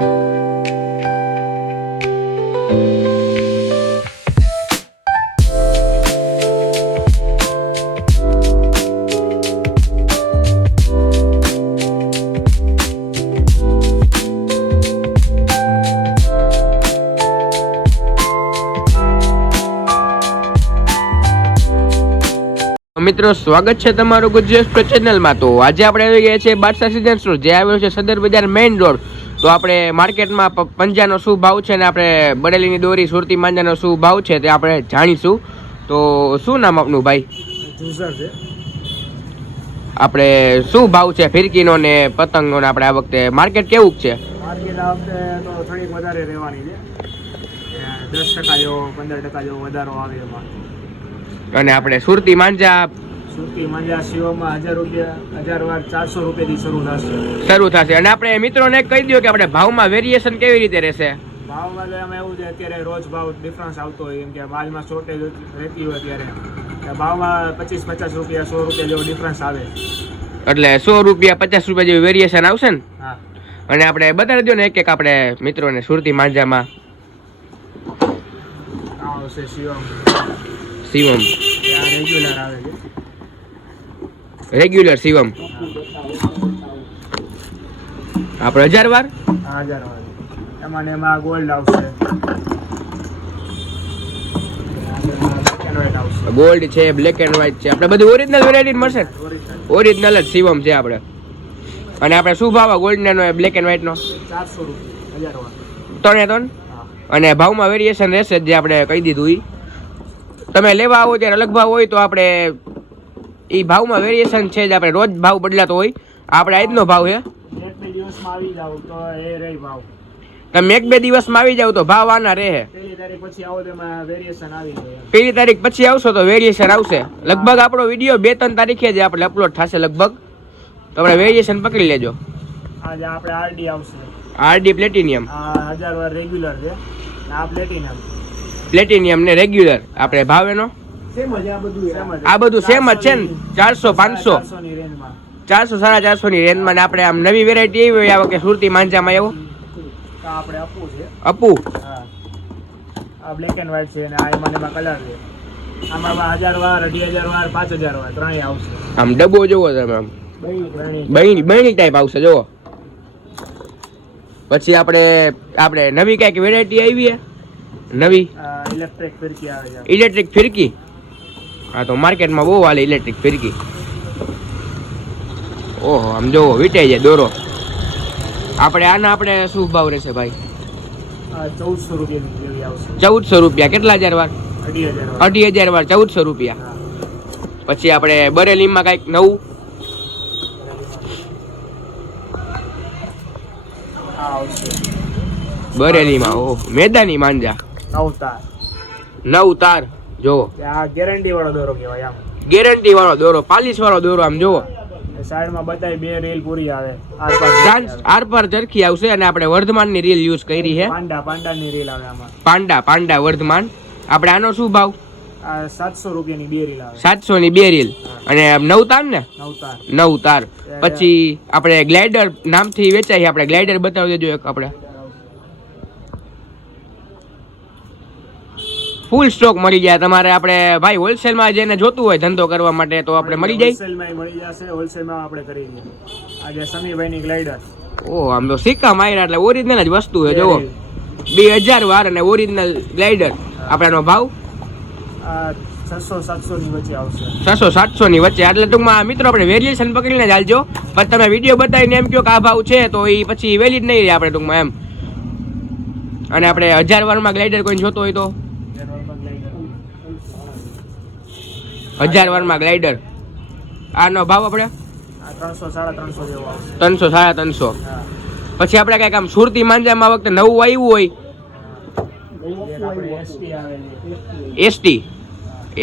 મિત્રો સ્વાગત છે તમારું ગુજરાત ચેનલમાં। તો આજે આપણે આવી ગયા છે બાદશાહ સીઝન સ્ટોર, જે આવ્યો છે સદર બજાર મેઇન રોડ। તો આપણે માર્કેટમાં પંજાનો શું ભાવ છે ને આપણે બરેલીની દોરી સુરતી માંજાનો શું ભાવ છે તે આપણે જાણીશું। તો શું નામ આપનું ભાઈ? આપણે શું ભાવ છે ફિરકીનો ને પતંગનો ને આપણે આ વખતે માર્કેટ કેવું છે? માર્કેટ આ વખતે તો થોડીક વધારે રહેવાની છે, 10% જેવો 15% જેવો વધારો આવે એમાં। અને આપણે સુરતી માંજા શિવમાં 1000 રૂપિયા, 1000 વાર 400 રૂપિયાથી શરૂ થશે। અને આપણે મિત્રોને કહી દો કે આપણે ભાવમાં વેરિએશન કેવી રીતે રહેશે? ભાવમાં એમાં એવું છે, અત્યારે રોજ ભાવ ડિફરન્સ આવતો હોય, કેમ કે માલમાં શોર્ટેજ રહેતી હોય ત્યારે ભાવમાં 25-50 રૂપિયા 100 રૂપિયા જેવો ડિફરન્સ આવે, એટલે 100 રૂપિયા 50 રૂપિયા જેવી વેરિએશન આવશે ને? હા। અને આપણે બતાવી દો ને એક આપણે મિત્રોને સુરતી માંજામાં આવશે શિવમ રેગ્યુલર આવે છે, રેગ્યુલર શિવમ આપણે 1000 વાર એમાં ને એમાં ગોલ્ડ આવશે, ગોલ્ડ છે, બ્લેક એન્ડ વ્હાઈટ છે, આપણે બધી ઓરિજિનલ વેરાયટી મળશે, ઓરિજિનલ જ શિવમ છે આપણે। અને આપણે શું ભાવ ગોલ્ડ નો બ્લેક એન્ડ વ્હાઈટ નો? 400 રૂપિયા 1000 વાર 3 અને ભાવમાં વેરિએશન રહેશે જે આપણે કહી દીધું। તમે લેવા આવો ત્યારે અલગ ભાવ હોય, તો આપણે એ ભાવમાં વેરિએશન છે જ, આપણે રોજ ભાવ બદલાતો હોય, આપણે આજનો ભાવ છે। એક-બે દિવસમાં આવી જાવ તો એ રહી ભાવ, તમે 1-2 દિવસમાં આવી જાવ તો ભાવ આના રહે। પહેલી તારીખ પછી આવો તો એમાં વેરિએશન આવી જાય, પહેલી તારીખ પછી આવશો તો વેરિએશન આવશે। લગભગ આપણો વિડીયો 2-3 તારીખે જ આપણે અપલોડ થશે લગભગ, તો આપણે વેરિએશન પકડી લેજો। આજે આપણે આરડી આવશે, આરડી પ્લેટિનિયમ, આ 1000 વાર રેગ્યુલર છે, આ પ્લેટિનિયમ ને રેગ્યુલર આપણે ભાવ એનો સેમ જ, આ બધું સેમ જ છે ને? 400-500 ની રેન્જમાં, 400-450 ની રેન્જમાં। ને આપણે આમ નવી વેરાયટી એવી હોય આ વખતે સુરતી માંજામાં એવો આપણે અપુ છે, અપુ હા, આ બ્લેક એન્ડ વ્હાઈટ છે, અને આ એમાં કલર છે, આમાં 1000 વાર 2500 વાર 5000 વાર ત્રણેય આવશે। આમ ડબ્બો જોવો તમે, આમ બહેણી ટાઈપ આવશે જોવો। પછી આપણે નવી કઈક વેરાયટી આવી છે, નવી ઇલેક્ટ્રિક ફિરકી આવે છે, ઇલેક્ટ્રિક ફિરકી। હા, તો માર્કેટમાં બહુ હાલે ઇલેક્ટ્રિક ફિરકી। ઓહો, આમ જોવો વીટાઈ જાય દોરો। આપણે શું ભાવ રહેશે ભાઈ? 1400 રૂપિયા જેવી આવશે। 1400 રૂપિયા કેટલા હજાર વાર? 2,500 વાર 1400 રૂપિયા। પછી આપણે બરેલીમાં કઈક નવું બરેલીમાં, ઓહ, મેદાની માંજા 9 તાર જોવો, આ ગેરંટી વાળો દોરો કહેવાય, આમ ગેરંટી વાળો દોરો, પાલિશ વાળો દોરો, આમ જોવો સાઈડમાં બતાય 2 રીલ પૂરી આવે, આર પર ચરખી આવશે। અને આપણે વર્ધમાનની રીલ યુઝ કરી છે, પાંડાની રીલ આવે આમાં, પાંડા વર્ધમાન। આપણે આનો શું ભાવ? 700 રૂપિયાની 2 રીલ આવે, 700 ની 2 રીલ। અને 9 તાર ને? 9 તાર। પછી આપણે ગ્લાઇડર નામથી વેચાય, આપણે ગ્લાઇડર બતાવી દેજો એક, આપણે ફૂલ સ્ટોક મળી જાય તમારે। આપણે ભાઈ હોલસેલમાં જેને જોતું હોય ધંધો કરવા માટે તો આપણે મળી જાય, હોલસેલમાં મળી જશે, હોલસેલમાં આપણે કરી દઈએ। આજે સમીભાઈની ગ્લાઇડર, ઓહ, આમ તો સિક્કા માર્યા એટલે ઓરિજિનલ જ વસ્તુ છે જોવો, 2000 વાર અને ઓરિજિનલ ગ્લાઇડર। આપણેનો ભાવ 600-700 ની વચ્ચે આવશે, 600-700 ની વચ્ચે। એટલે ટૂંકમાં મિત્રો આપણે વેરિએશન પકડીને જ હાલજો, પણ તમે વિડીયો બતાવીને એમ કહો કે આ ભાવ છે તો એ પછી વેલિડ નહીં રહે આપણે ટૂંકમાં એમ। અને આપણે 1000 વારમાં ગ્લાઇડર કોઈ જોતો હોય તો 1000 વારમાં ગ્લાઇડર આનો ભાવ આપણે 300-350 જેવો આવશે, 300-350। પછી આપણે કઈક આમ સુરતી માંજામાં વખતે નવું આવ્યું હોય,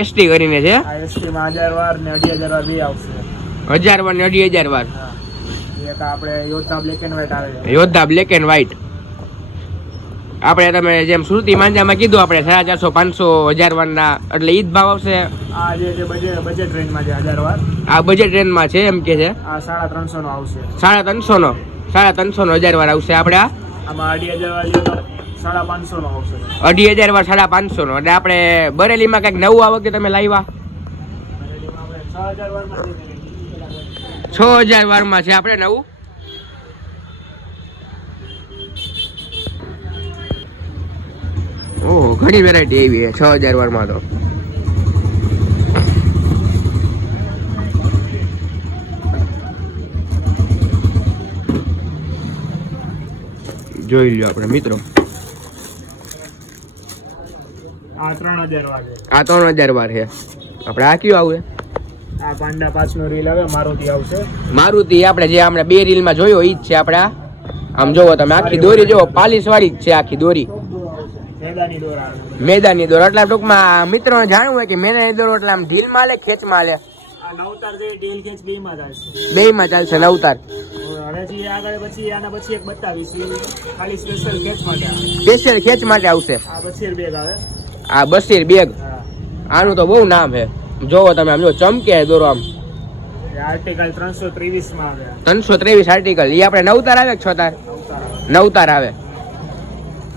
એસટી કરીને છે, એસટી માં 1000 વાર ને 2500 વાર બે આવશે, 1000 વાર ને 2500 વાર। એક આપણે યોદ્ધા બ્લેક એન્ડ વ્હાઈટ આવે, યોદ્ધા બ્લેક એન્ડ વ્હાઈટ। આપણે તમે જેમ સુરતી માંજામાં કીધું આપણે 450-500 1000 વારના, એટલે ઈ જ ભાવ આવશે। આ જે બજેટ રેન્જમાં છે 1000 વાર, આ બજેટ રેન્જમાં છે એમ કે છે, આ 350 નો આવશે, 350 નો 1000 વાર આવશે। આપણે આ આમાં 2,500 વાળી તો 550 નો આવશે. 2,500 વાર 550 નો. અને આપણે બરેલીમાં કંઈક નવું આ વખતે તમે લાવ્યા? આપણે 6,000 વારમાં 6,000 વારમાં છે આપણે નવું. ઓહ, ઘણી વેરાયટી આવી છે 6,000 વારમાં તો. જોઈ લો આપણે મિત્રો, આ 3,000 વાર છે. આ 3,000 વાર છે આપણે. આ કયું આવે? આ પાંડા 5 નો રીલ આવે, મારુતિ આવશે. મારુતિ આપણે જે હમણાં 2 રીલમાં જોયો ઈ જ છે આપણે. આમ જોવો તમે, આખી દોરી જોવો, પાલિશ વાળી જ છે આખી દોરી. મેદાની દોર આવે. મેદાની દોર એટલે ટૂંકમાં મિત્રોને જાણવું હોય કે મેદાની દોર એટલે આમ ઢીલ માલે ખેંચ માલે? આ નવતાર જે ડીલ કેચ બેમાં થાય છે. બેયમાં ચાલશે નવતાર. હવેથી આગળ પછી આના પછી એક બતાવીશ, ઈ ખાલી સ્પેશિયલ કેચ માટે આવે. સ્પેશિયલ ખેંચ માટે આવશે. આ બસીર બેગ આવે. આ બસીર બેગ, હા. આનું તો બહુ નામ છે. જોવો તમે આમ જો ચમકે દોરો આમ. આર્ટિકલ 323 માં આવે. 323 આર્ટિકલ. એ આપણે નવતાર આવે કે છતાર? નવતાર આવે. નવતાર આવે.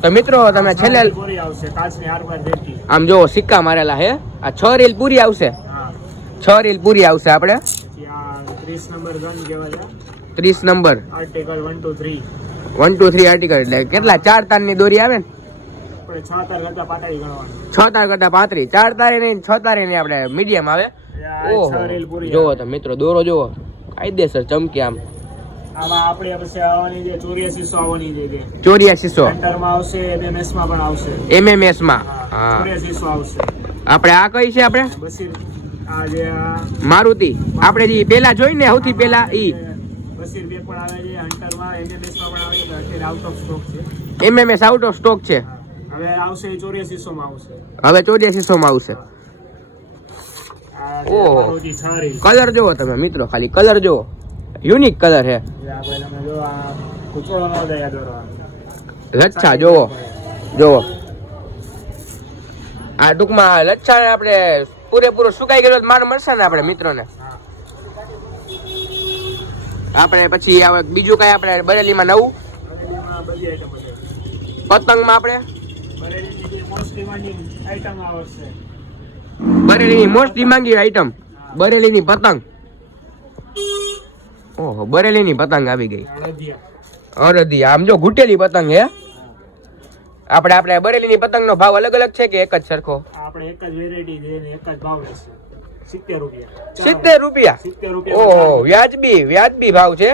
તો મિત્રો તમે છેલ્લે પૂરી આવશે, કાચની આરપાર દેખી. આમ જોવો સિક્કા મારેલા હે. આ 6 રીલ પૂરી આવશે. હા. 6 રીલ પૂરી આવશે આપણે. પછી આ 30 નંબર ગન કહેવાય છે. 30 નંબર આર્ટિકલ 1 2 3. 1 2 3 આર્ટિકલ એટલે કેટલા? 4 તારની દોરી આવે ને? આપણે 6 તાર કરતા પાટાઈ ગણવાનું. 6 તાર કરતા 35. 4 તારી નહીં, 6 તારી નહીં, આપણે મીડિયમ આવે. આ 6 રીલ પૂરી. જોવો તમે મિત્રો દોરો જોવો, કાયદેસર ચમકે આમ. આમાં આપણે પછી આવવાની જે 8400 આવવાની છે કે 8400 સેન્ટરમાં આવશે, એમએમએસ માં પણ આવશે. MMS માં. હા, 8400 આવશે. આપણે આ કઈ છે આપણે? બસીર આ જે મારુતિ આપણે જે પેલા જોઈને સૌથી પેલા ઈ બસીર બે પણ આવે છે, હન્ટરમાં એમએમએસ માં પણ આવે છે. અત્યારે આઉટ ઓફ સ્ટોક છે. MMS આઉટ ઓફ સ્ટોક છે. હવે આવશે 8400 માં આવશે. હવે 8400 માં આવશે. આ ઓહો. મારુતિ થારી. કલર જોવો તમે મિત્રો, ખાલી કલર જોવો, યુનિક કલર છે. આપણે તમે જો આ કુચોળો ન જાય દોરવા. લચ્છા જોવો, જોવો. આ ટૂંકમાં લચ્છા આપણે પૂરેપૂરો સુકાઈ ગયેલો માર મળશે ને આપણે મિત્રોને. આપણે પછી આવે બીજું કઈ આપણે બરેલીમાં નવું? બરેલીમાં બધી આઈટમ છે. પતંગમાં આપણે બરેલીની મોસ્ટ ડિમાન્ડિંગ આઈટમ આવશે. બરેલીની મોસ્ટ ડિમાન્ડિંગ આઈટમ બરેલીની પતંગ. ઓહો, બરેલીની પતંગ આવી ગઈ. હળદિયા. અરદી આમ જો ઘૂટેલી પતંગ હે. આપણે બરેલીની પતંગનો ભાવ અલગ અલગ છે કે એક જ સરખો? આપણે એક જ વેરાયટી છે ને એક જ ભાવ છે. 70 રૂપિયા. 70 રૂપિયા. 70 રૂપિયા. ઓહો, વ્યાજબી ભાવ છે.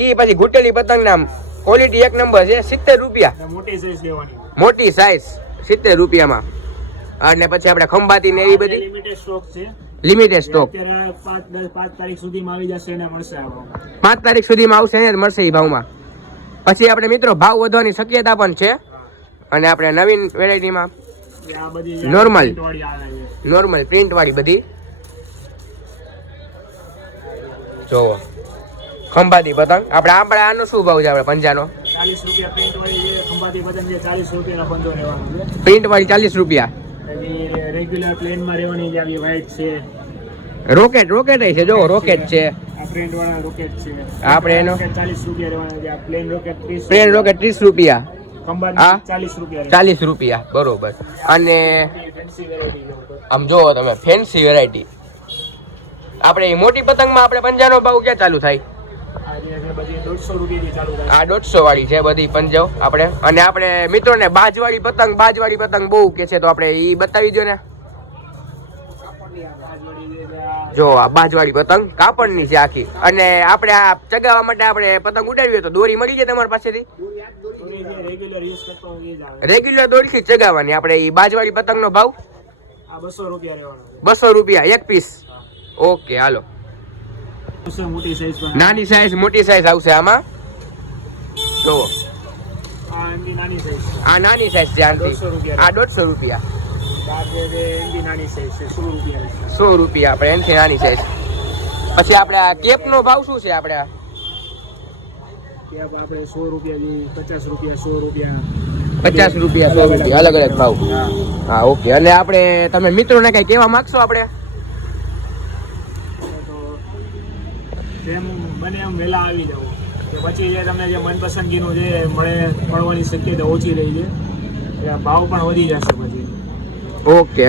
ઈ પછી ઘૂટેલી પતંગ ના ક્વોલિટી એક નંબર છે. 70 રૂપિયા. અને મોટી સાઈઝ લેવાની. મોટી સાઈઝ 70 રૂપિયામાં. અને પછી આપણે ખંભાતી ને એવી બધી લિમિટેડ સ્ટોક છે. Limited stock. અત્યારે 5 તારીખ સુધીમાં આવી જશે અને મળશે આ ભાવ. 5 તારીખ સુધીમાં આવશે ને મળશે એ ભાવમાં. પછી આપણે મિત્રો ભાવ વધવાની શક્યતા પણ છે. અને આપણે નવીન વેરાયટીમાં આ બધી Normal. print વાળી આવે છે. નોર્મલ પ્રિન્ટ વાળી બધી જોવો. ખંભાતી પતંગ આપણે આનો શું ભાવ છે આપણે પંજાનો? 40 રૂપિયા પ્રિન્ટ વાળી છે. ખંભાતી પતંગ છે 40 રૂપિયાના પંજો રહેવાનું છે. પ્રિન્ટ વાળી 40 રૂપિયા. એની રેગ્યુલર પ્લેનમાં રહેવાની જે આવી વ્હાઈટ છે. રોકેટ છે, જો રોકેટ છે. આ પ્રિન્ટ વાળા રોકેટ છે. આપણે એનો 40 રૂપિયા રહેવાના છે. આ પ્લેન રોકેટ 30. પ્લેન રોકેટ 30 રૂપિયા. ખંભાતી આ 40 રૂપિયા 40 રૂપિયા બરોબર. અને ફેન્સી વેરાયટી છે. આમ જોવો તમે ફેન્સી વેરાયટી. આપણે એ મોટી પતંગમાં આપણે પંજાનો ભાવ ક્યાં ચાલુ થાય? આ જે છે બધી 150 રૂપિયાથી ચાલુ થાય. આ 150 વાળી છે બધી પંજો આપણે. અને આપણે મિત્રોને બાજવાળી પતંગ બહુ કે છે, તો આપણે ઈ બતાવી દો ને. જો આ બાજવાળી પતંગ કાપડની છે આખી. અને આપણે આ ચગાવવા માટે આપણે પતંગ ઉડાડવી તો દોરી મળી જાય તમારી પાસેથી? રેગ્યુલર યુઝ કરતો હોય એ જ આવે. રેગ્યુલર દોરીથી જ ચગાવવાની. આપણે ઈ બાજવાળી પતંગનો ભાવ આ 200 રૂપિયા રહેવાનો. 200 રૂપિયા એક પીસ. ઓકે હાલો. મોટી સાઈઝ પણ નાની સાઈઝ મોટી સાઈઝ આવશે આમાં. જો આ એમની નાની સાઈઝ છે. આ નાની સાઈઝ છે આનથી. 150 રૂપિયા. આ 150 રૂપિયા. આ જે એમની નાની સાઈઝ છે 100 રૂપિયા છે. 100 રૂપિયા આપણે એનથી નાની સાઈઝ. પછી આપણે આ કેપનો ભાવ શું છે આપણે? કેપ આપણે 100 રૂપિયા જેવી 50 રૂપિયા 100 રૂપિયા 50 રૂપિયા 100 રૂપિયા અલગ અલગ ભાવ. હા ઓકે. અને આપણે તમે મિત્રોને કઈ કહેવા માંગશો આપણે? તો જેમ બને એમ વહેલા આવી જાવ. કે પછી જે તમને જે મનપસંદગીનું જે મળવાની શક્યતા ઓછી રહી છે એટલે ભાવ પણ વધી જશે પછી. ઓકે.